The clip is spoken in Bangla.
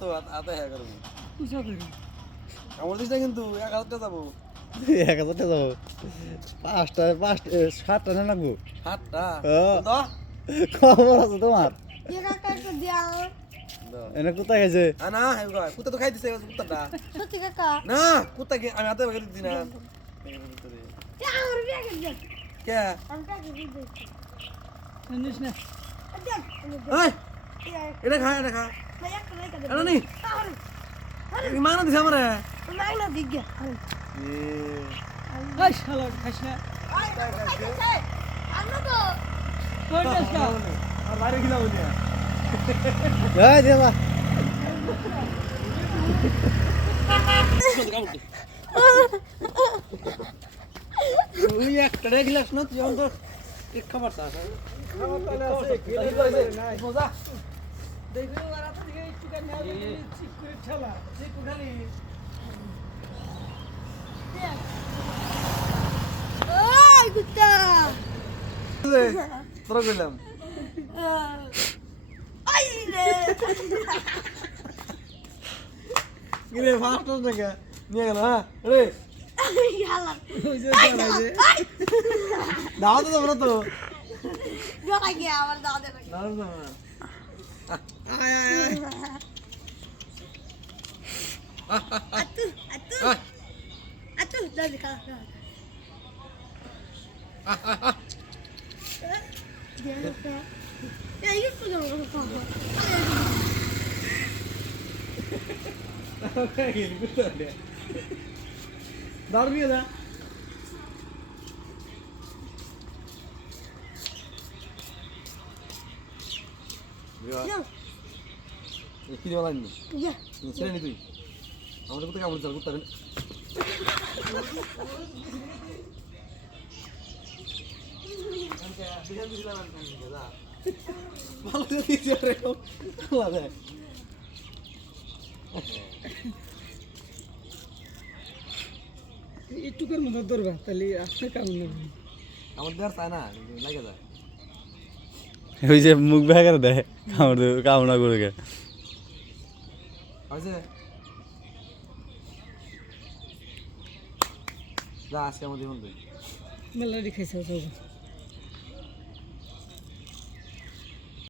তো আতে হ্যাঁ করবি আমার দিস না কিন্তু 1000 টাকা যাবো 1000 টাকা যাবো 5টা 7টা না লাগবো 7টা খবর আছে তোমার দাও এনে কোথায় গেছে না কুত্তা তো খাই দিছে কুত্তাটা সত্যি কাকা না কুত্তা কি আমি হাতে বাগে দিছি না আমার ব্যাগে দে কে আমি ব্যাগে দিছি নিস না এই এটা খা ভাই একটা লাইক দে এটা নি এই মানা দিছে আমারে নাই না দিগে এই শালা খাস না আনো তো কই যাস না আর বাইরে গিলা বলি এই দেবা তুই একটা গিলাস না তুই অন্তর এক খাবার চাস খাবার তাহলে আছে নাই মজা দেখো রাত থেকে একটু কানে চিক করে ঠেলা ঠিক খালি ওই কুত্তা তোরা কইলাম আই রে গিরে ফাস্ট টাকা নিয়ে গেল হ্যাঁ রে ইয়ালা ওই যে দাঁড়াই যে দাও তো তোমরা তো জড়া গিয়া আমার দাদা দাও তো আয় আয় আয় আতু আতু আতু দাদি খা Ya ini tuh jangan lupa. kayak gini betul deh darbi ada Ya, কি বলান নি ya. ছেড়ে নি তুই আমাদের কোথায় কামড় চাল করতে ভালো দিয়েছে রে আলাদা একটুকের মতো ধরবা তাহলে আসলে কেমন লাগবে আমাদের আর তাই না লাগে যায় ওই যে মুখ ভেঙে দেয় কামড়া করে আছে যা আজকে আমাদের বন্ধু মেলাডি খাইছে